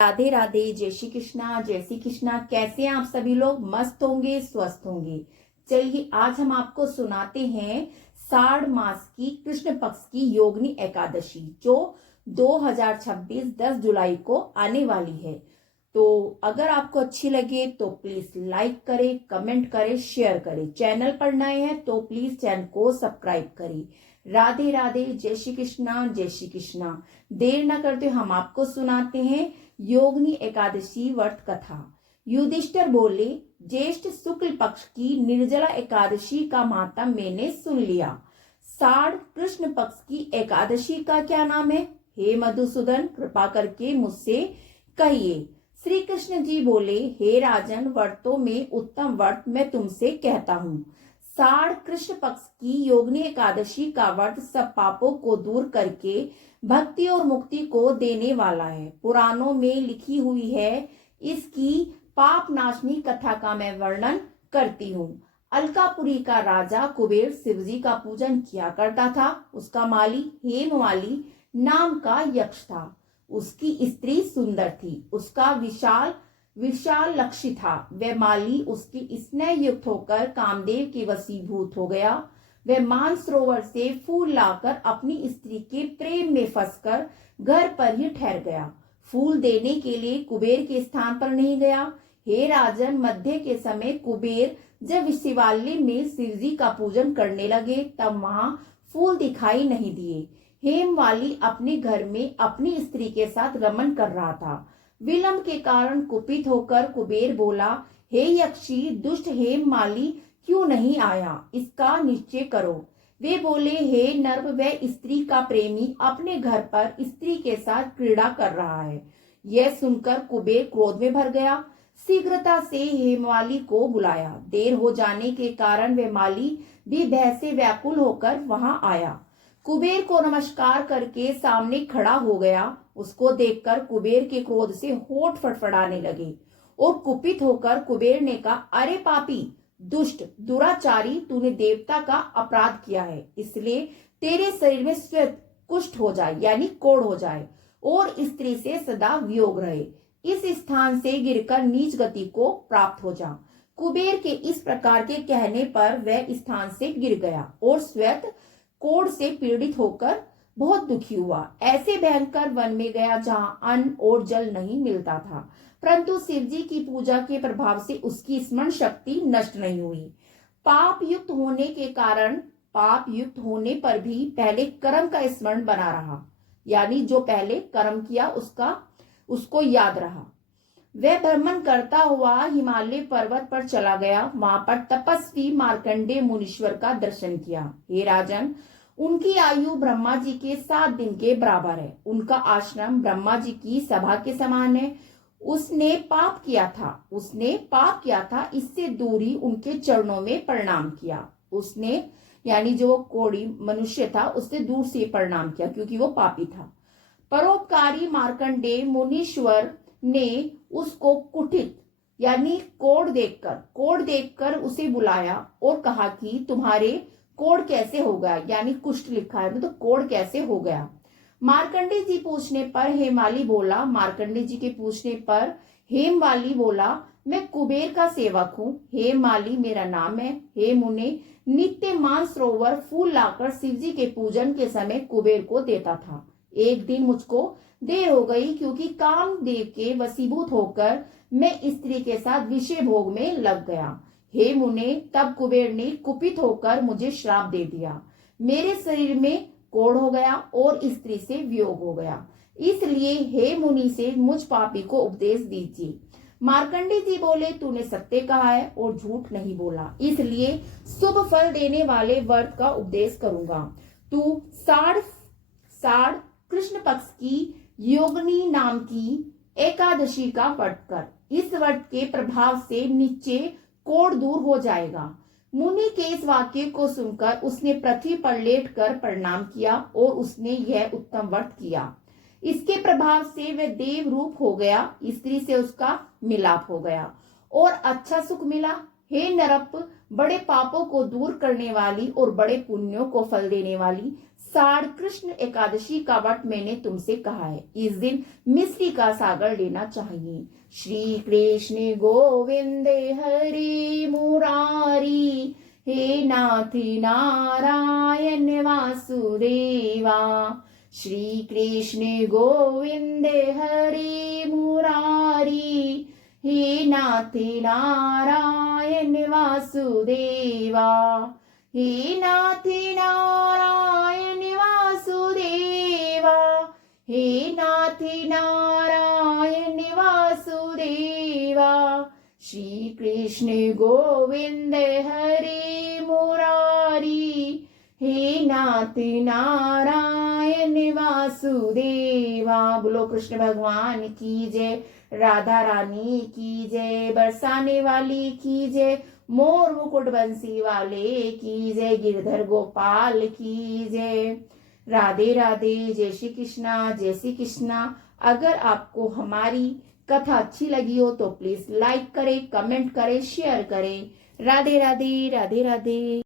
राधे राधे, जय श्री कृष्णा, जय श्री कृष्णा। कैसे हैं आप सभी लोग? मस्त होंगे, स्वस्थ होंगे। चलिए आज हम आपको सुनाते हैं साढ़ मास की कृष्ण पक्ष की योगिनी एकादशी जो 2026 10 जुलाई को आने वाली है। तो अगर आपको अच्छी लगे तो प्लीज लाइक करें, कमेंट करें, शेयर करें। चैनल पर नए हैं तो प्लीज चैनल को सब्सक्राइब करें। राधे राधे, जय श्री कृष्णा, जय श्री कृष्णा। देर न करते हम आपको सुनाते हैं योगिनी एकादशी व्रत कथा। युधिष्ठिर बोले, ज्येष्ठ शुक्ल पक्ष की निर्जला एकादशी का महात्म मैंने सुन लिया। साढ़ कृष्ण पक्ष की एकादशी का क्या नाम है? हे मधुसूदन, कृपा करके मुझसे कहिए। श्री कृष्ण जी बोले, हे राजन, व्रतों में उत्तम व्रत मैं तुमसे कहता हूँ। साढ़ कृष्ण पक्ष की योगिनी एकादशी का व्रत सब पापों को दूर करके भक्ति और मुक्ति को देने वाला है। पुराणों में लिखी हुई है इसकी पाप नाशनी कथा का मैं वर्णन करती हूँ। अलकापुरी का राजा कुबेर शिवजी का पूजन किया करता था। उसका माली हेमवाली नाम का यक्ष था। उसकी स्त्री सुंदर थी, उसका विशाल विशाल लक्ष्य था। वह माली उसकी स्नेह युक्त होकर कामदेव के वशीभूत हो गया। वह मानसरोवर से फूल लाकर अपनी स्त्री के प्रेम में फंसकर घर पर ही ठहर गया। फूल देने के लिए कुबेर के स्थान पर नहीं गया। हे राजन, मध्य के समय कुबेर जब शिवालय में शिवजी का पूजन करने लगे तब वहां फूल दिखाई नहीं दिए। हेमवाली अपने घर में अपनी स्त्री के साथ रमन कर रहा था। विलंब के कारण कुपित होकर कुबेर बोला, हे यक्षी, दुष्ट हेमवाली क्यों नहीं आया? इसका निश्चय करो। वे बोले, हे नर्व, वह स्त्री का प्रेमी अपने घर पर स्त्री के साथ क्रीड़ा कर रहा है। यह सुनकर कुबेर क्रोध में भर गया। शीघ्रता से हेमवाली को बुलाया। देर हो जाने के कारण वह माली भी भय से व्याकुल होकर वहां आया। कुबेर को नमस्कार करके सामने खड़ा हो गया। उसको देखकर कुबेर के क्रोध से होठ फड़फड़ाने लगे और कुपित होकर कुबेर ने कहा, अरे पापी, दुष्ट, दुराचारी, तूने देवता का अपराध किया है, इसलिए तेरे शरीर में श्वेत कुष्ठ हो जाए यानी कोढ़ हो जाए और स्त्री से सदा वियोग रहे। इस स्थान से गिरकर नीच गति को प्राप्त हो जा। कुबेर के इस प्रकार के कहने पर वह स्थान से गिर गया और श्वेत कोढ़ से पीड़ित होकर बहुत दुखी हुआ। ऐसे भयंकर वन में गया जहां अन्न और जल नहीं मिलता था, परंतु शिवजी की पूजा के प्रभाव से उसकी स्मरण शक्ति नष्ट नहीं हुई। पाप युक्त होने के कारण पाप युक्त होने पर भी पहले कर्म का स्मरण बना रहा, यानी जो पहले कर्म किया उसको याद रहा। वह भ्रमण करता हुआ हिमालय पर्वत पर चला गया। वहां पर तपस्वी मार्कंडेय मुनीश्वर का दर्शन किया। हे राजन, उनकी आयु ब्रह्मा जी के 7 दिन के बराबर है। उनका आश्रम ब्रह्मा जी की सभा के समान है। उसने पाप किया था, इससे दूरी उनके चरणों में प्रणाम किया। उसने यानी जो कोढ़ी मनुष्य था उससे दूर से प्रणाम किया क्योंकि वो पापी था। परोपकारी मार्कंडेय मुनीश्वर ने उसको कुटित यानी कोढ़ देखकर उसे बुलाया और कहा कि तुम्हारे कोढ़ कैसे हो गया, यानी कुष्ठ लिखा है तो कोढ़ कैसे हो गया। मार्कंडेय जी पूछने पर हेमवाली बोला, मैं कुबेर का सेवक हूँ। हेमवाली मेरा नाम है। हे मुने, नित्य मानसरोवर फूल लाकर शिवजी के पूजन के समय कुबेर को देता था। एक दिन मुझको देर हो गई क्योंकि कामदेव के वशीभूत होकर मैं स्त्री के साथ विषय भोग में लग गया। हे मुने, तब कुबेर ने कुपित होकर मुझे श्राप दे दिया। मेरे शरीर में कोढ़ हो गया और स्त्री से वियोग हो गया। इसलिए हे मुनि से मुझ पापी को उपदेश दीजिए। मार्कंडेय जी बोले, तूने सत्य कहा है और झूठ नहीं बोला, इसलिए शुभ फल देने वाले व्रत का उपदेश करूंगा। तू साढ़ कृष्ण पक्ष की योगिनी नाम की एकादशी का व्रत कर। इस व्रत के प्रभाव से नीचे कोढ़ दूर हो जाएगा। मुनि के इस वाक्य को सुनकर उसने पृथ्वी पर लेटकर प्रणाम किया और उसने यह उत्तम व्रत किया। इसके प्रभाव से वह देव रूप हो गया। स्त्री से उसका मिलाप हो गया और अच्छा सुख मिला। हे नरप, बड़े पापों को दूर करने वाली और बड़े पुण्यों को फल देने वाली साढ़ कृष्ण एकादशी का व्रत मैंने तुमसे कहा है। इस दिन मिश्री का सागर लेना चाहिए। श्री कृष्ण गोविंद हरि मुरारी, हे नाथ नारायण वासुदेवा। श्री कृष्ण गोविंद हरि मुरारी, हे नाथ नारायण वासुदेवा। हे नाथ नारायण वासुदेवा, हे नाथ नारायण वासुदेवा। श्री कृष्ण गोविंद हरि मुरारी, हे नाथ नारायण वासुदेवा। बोलो कृष्ण भगवान की जय, राधा रानी की जय, बरसाने वाली की जय, मोर मुकुट बंसी वाले की जय, गिरधर गोपाल की जय। राधे राधे, जय श्री कृष्णा, जय श्री कृष्णा। अगर आपको हमारी कथा अच्छी लगी हो तो प्लीज लाइक करें, कमेंट करें, शेयर करें। राधे राधे, राधे राधे।